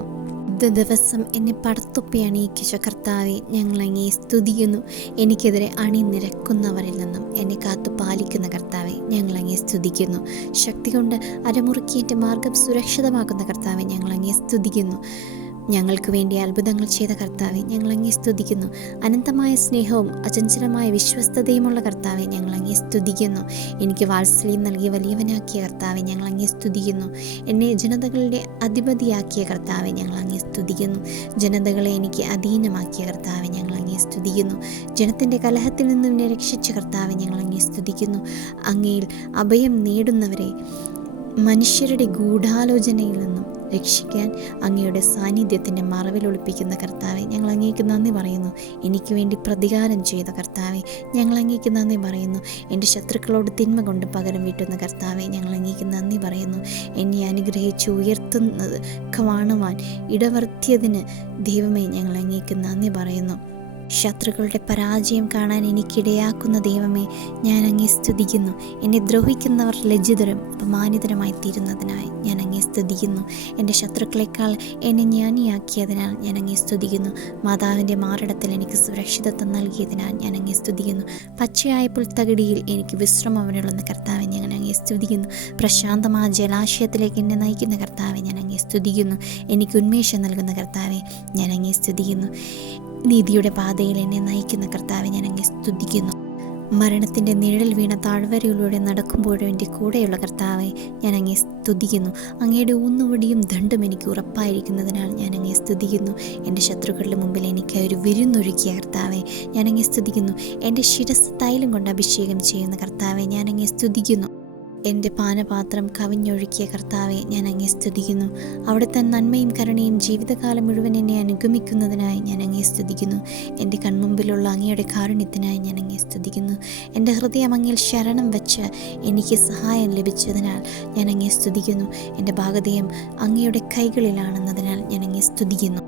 ദിവസം എന്നെ പടത്തൊപ്പി അണിയിക്കിച്ച കർത്താവെ, ഞങ്ങൾ അങ്ങേ സ്തുതിക്കുന്നു. എനിക്കെതിരെ അണിനിരക്കുന്നവരിൽ നിന്നും എന്നെ കാത്തു പാലിക്കുന്ന കർത്താവെ, ഞങ്ങൾ അങ്ങേ സ്തുതിക്കുന്നു. ശക്തി കൊണ്ട് അരമുറുക്കി എൻ്റെ മാർഗം സുരക്ഷിതമാക്കുന്ന കർത്താവെ, ഞങ്ങൾ അങ്ങേ സ്തുതിക്കുന്നു. ഞങ്ങൾക്ക് വേണ്ടി അത്ഭുതങ്ങൾ ചെയ്ത കർത്താവെ, ഞങ്ങൾ അങ്ങേ സ്തുതിക്കുന്നു. അനന്തമായ സ്നേഹവും അചഞ്ചലമായ വിശ്വസ്തതയുമുള്ള കർത്താവെ, ഞങ്ങൾ അങ്ങേ സ്തുതിക്കുന്നു. എനിക്ക് വാത്സല്യം നൽകി വലിയവനാക്കിയ കർത്താവെ, ഞങ്ങൾ അങ്ങേ സ്തുതിക്കുന്നു. എന്നെ ജനതകളുടെ അധിപതിയാക്കിയ കർത്താവെ, ഞങ്ങൾ അങ്ങേ സ്തുതിക്കുന്നു. ജനതകളെ എനിക്ക് അധീനമാക്കിയ കർത്താവെ, ഞങ്ങൾ അങ്ങേ സ്തുതിക്കുന്നു. ജനത്തിൻ്റെ കലഹത്തിൽ നിന്നും എന്നെ രക്ഷിച്ച കർത്താവെ, ഞങ്ങൾ അങ്ങേ സ്തുതിക്കുന്നു. അങ്ങയിൽ അഭയം നേടുന്നവരെ മനുഷ്യരുടെ ഗൂഢാലോചനയിൽ നിന്നും രക്ഷിക്കാൻ അങ്ങയുടെ സാന്നിധ്യത്തിൻ്റെ മറവിൽ ഒളിപ്പിക്കുന്ന കർത്താവെ, ഞങ്ങൾ അങ്ങേക്ക് നന്ദി പറയുന്നു. എനിക്ക് വേണ്ടി പ്രതികാരം ചെയ്ത കർത്താവെ, ഞങ്ങൾ അങ്ങേക്ക് നന്ദി പറയുന്നു. എൻ്റെ ശത്രുക്കളോട് തിന്മ കൊണ്ട് പകരം വീട്ടുന്ന കർത്താവെ, ഞങ്ങൾ അങ്ങേക്ക് നന്ദി പറയുന്നു. എന്നെ അനുഗ്രഹിച്ച് ഉയർത്തുന്നത് കാണുവാൻ ഇടവർത്തിയതിന് ദൈവമേ, ഞങ്ങൾ അങ്ങേക്ക് നന്ദി പറയുന്നു. ശത്രുക്കളുടെ പരാജയം കാണാൻ എനിക്കിടയാക്കുന്ന ദൈവമേ, ഞാൻ അങ്ങേ സ്തുതിക്കുന്നു. എന്നെ ദ്രോഹിക്കുന്നവർ ലജ്ജിതരും അപമാനിതരുമായി തീരുന്നതിനായി ഞാൻ അങ്ങേ സ്തുതിക്കുന്നു. എൻ്റെ ശത്രുക്കളെക്കാൾ എന്നെ ജ്ഞാനിയാക്കിയതിനാൽ ഞാൻ അങ്ങേ സ്തുതിക്കുന്നു. മാതാവിൻ്റെ മാറിടത്തിൽ എനിക്ക് സുരക്ഷിതത്വം നൽകിയതിനാൽ ഞാൻ അങ്ങേ സ്തുതിക്കുന്നു. പച്ചയായ പുൽത്തകിടിയിൽ എനിക്ക് വിശ്രമമുള്ള കർത്താവെ, ഞാൻ അങ്ങേ സ്തുതിക്കുന്നു. പ്രശാന്തമായ ജലാശയത്തിലേക്ക് എന്നെ നയിക്കുന്ന കർത്താവെ, ഞാൻ അങ്ങേ സ്തുതിക്കുന്നു. എനിക്ക് ഉന്മേഷം നൽകുന്ന കർത്താവെ, ഞാൻ അങ്ങേ സ്തുതിക്കുന്നു. നീതിയുടെ പാതയിൽ എന്നെ നയിക്കുന്ന കർത്താവെ, ഞാൻ അങ്ങേ സ്തുതിക്കുന്നു. മരണത്തിൻ്റെ നിഴൽ വീണ താഴ്വരയിലൂടെ നടക്കുമ്പോഴും എൻ്റെ കൂടെയുള്ള കർത്താവെ, ഞാൻ അങ്ങേ സ്തുതിക്കുന്നു. അങ്ങയുടെ ഊന്നുവടിയും ദണ്ഡും എനിക്ക് ഉറപ്പായിരിക്കുന്നതിനാൽ ഞാൻ അങ്ങേ സ്തുതിക്കുന്നു. എൻ്റെ ശത്രുക്കളുടെ മുമ്പിൽ എനിക്ക് ഒരു വിരുന്നൊരുക്കിയ കർത്താവെ, ഞാൻ അങ്ങേ സ്തുതിക്കുന്നു. എൻ്റെ ശിരസ് തൈലം കൊണ്ട് അഭിഷേകം ചെയ്യുന്ന കർത്താവെ, ഞാൻ അങ്ങേ സ്തുതിക്കുന്നു. എൻ്റെ പാനപാത്രം കവിഞ്ഞൊഴുക്കിയ കർത്താവെ, ഞാൻ അങ്ങേ സ്തുതിക്കുന്നു. അവിടുത്തെ നന്മയും കരുണയും ജീവിതകാലം മുഴുവൻ എന്നെ അനുഗമിക്കുന്നതിനായി ഞാൻ അങ്ങേ സ്തുതിക്കുന്നു. എൻ്റെ കൺമുമ്പിലുള്ള അങ്ങയുടെ കാരുണ്യത്തിനായി ഞാൻ അങ്ങേ സ്തുതിക്കുന്നു. എൻ്റെ ഹൃദയം അങ്ങിൽ ശരണം വെച്ച് എനിക്ക് സഹായം ലഭിച്ചതിനാൽ ഞാൻ അങ്ങേ സ്തുതിക്കുന്നു. എൻ്റെ ഭാഗധേയം അങ്ങയുടെ കൈകളിലാണെന്നതിനാൽ ഞാൻ അങ്ങേ സ്തുതിക്കുന്നു.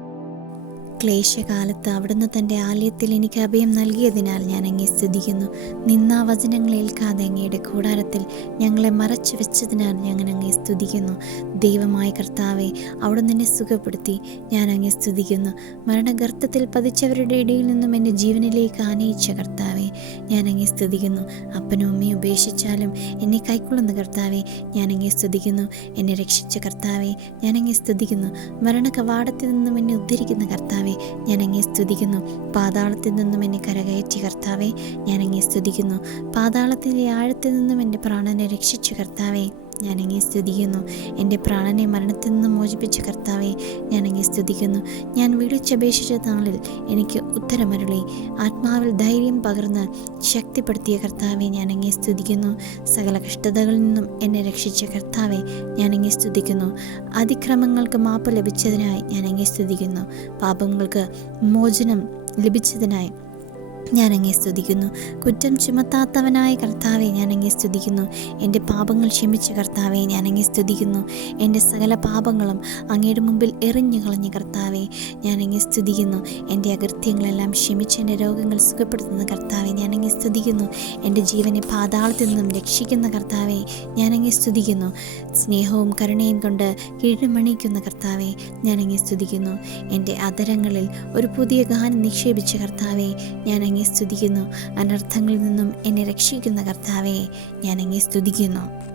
ക്ലേശകാലത്ത് അവിടുന്ന് തൻ്റെ ആലയത്തിൽ എനിക്ക് അഭയം നൽകിയതിനാൽ ഞാൻ അങ്ങേ സ്തുതിക്കുന്നു. നിന്ദാവചനങ്ങൾ ഏൽക്കാതെ അങ്ങയുടെ കൂടാരത്തിൽ ഞങ്ങളെ മറച്ചു വെച്ചതിനാൽ ഞാൻ അങ്ങേ സ്തുതിക്കുന്നു. ദൈവമായ കർത്താവെ, അവിടുന്ന് എന്നെ സുഖപ്പെടുത്തി ഞാൻ അങ്ങേ സ്തുതിക്കുന്നു. മരണഗർത്തത്തിൽ പതിച്ചവരുടെ ഇടയിൽ നിന്നും എൻ്റെ ജീവനിലേക്ക് ആനയിച്ച കർത്താവെ, ഞാൻ അങ്ങേ സ്തുതിക്കുന്നു. അപ്പനും അമ്മയും ഉപേക്ഷിച്ചാലും എന്നെ കൈക്കൊള്ളുന്ന കർത്താവെ, ഞാൻ അങ്ങേ സ്തുതിക്കുന്നു. എന്നെ രക്ഷിച്ച കർത്താവെ, ഞാൻ അങ്ങേ സ്തുതിക്കുന്നു. മരണ കവാടത്തിൽ നിന്നും എന്നെ ഉദ്ധരിക്കുന്ന കർത്താവെ, ഞാൻ അങ്ങേ സ്തുതിക്കുന്നു. പാതാളത്തിൽ നിന്നും എന്നെ കരകയറ്റിയ കർത്താവെ, ഞാൻ അങ്ങേ സ്തുതിക്കുന്നു. പാതാളത്തിൻ്റെ ആഴത്തിൽ നിന്നും എൻ്റെ പ്രാണനെ രക്ഷിച്ച കർത്താവെ, ഞാൻ അങ്ങേ സ്തുതിക്കുന്നു. എൻ്റെ പ്രാണനെ മരണത്തിൽ നിന്നും മോചിപ്പിച്ച കർത്താവെ, ഞാൻ അങ്ങേ സ്തുതിക്കുന്നു. ഞാൻ വിളിച്ചപേക്ഷിച്ച നാളിൽ എനിക്ക് ഉത്തരമരുളി ആത്മാവിൽ ധൈര്യം പകർന്ന് ശക്തിപ്പെടുത്തിയ കർത്താവെ, ഞാൻ അങ്ങേ സ്തുതിക്കുന്നു. സകല കഷ്ടതകളിൽ നിന്നും എന്നെ രക്ഷിച്ച കർത്താവെ, ഞാൻ അങ്ങേ സ്തുതിക്കുന്നു. അതിക്രമങ്ങൾക്ക് മാപ്പ് ലഭിച്ചതിനായി ഞാൻ അങ്ങേ സ്തുതിക്കുന്നു. പാപങ്ങൾക്ക് മോചനം ലഭിച്ചതിനായി ഞാൻ അങ്ങേ സ്തുതിക്കുന്നു. കുറ്റം ചുമത്താത്തവനായ കർത്താവെ, ഞാൻ അങ്ങേ സ്തുതിക്കുന്നു. എൻ്റെ പാപങ്ങൾ ക്ഷമിച്ച കർത്താവെ, ഞാൻ അങ്ങേ സ്തുതിക്കുന്നു. എൻ്റെ സകല പാപങ്ങളും അങ്ങയുടെ മുമ്പിൽ എറിഞ്ഞു കളഞ്ഞ കർത്താവെ, ഞാൻ അങ്ങേ സ്തുതിക്കുന്നു. എൻ്റെ അകൃത്യങ്ങളെല്ലാം ക്ഷമിച്ച് എൻ്റെ രോഗങ്ങൾ സുഖപ്പെടുത്തുന്ന കർത്താവെ, ഞാൻ അങ്ങേ സ്തുതിക്കുന്നു. എൻ്റെ ജീവനെ പാതാളത്തിൽ നിന്നും രക്ഷിക്കുന്ന കർത്താവെ, ഞാൻ അങ്ങേ സ്തുതിക്കുന്നു. സ്നേഹവും കരുണയും കൊണ്ട് കീഴ്മണിക്കുന്ന കർത്താവെ, ഞാൻ അങ്ങേ സ്തുതിക്കുന്നു. എൻ്റെ അധരങ്ങളിൽ ഒരു പുതിയ ഗാനം നിക്ഷേപിച്ച കർത്താവെ, ഞാൻ അങ്ങേ സ്തുതിക്കുന്നു. അനർത്ഥങ്ങളിൽ നിന്നും എന്നെ രക്ഷിക്കുന്ന കർത്താവെ, ഞാൻ അങ്ങേ സ്തുതിക്കുന്നു.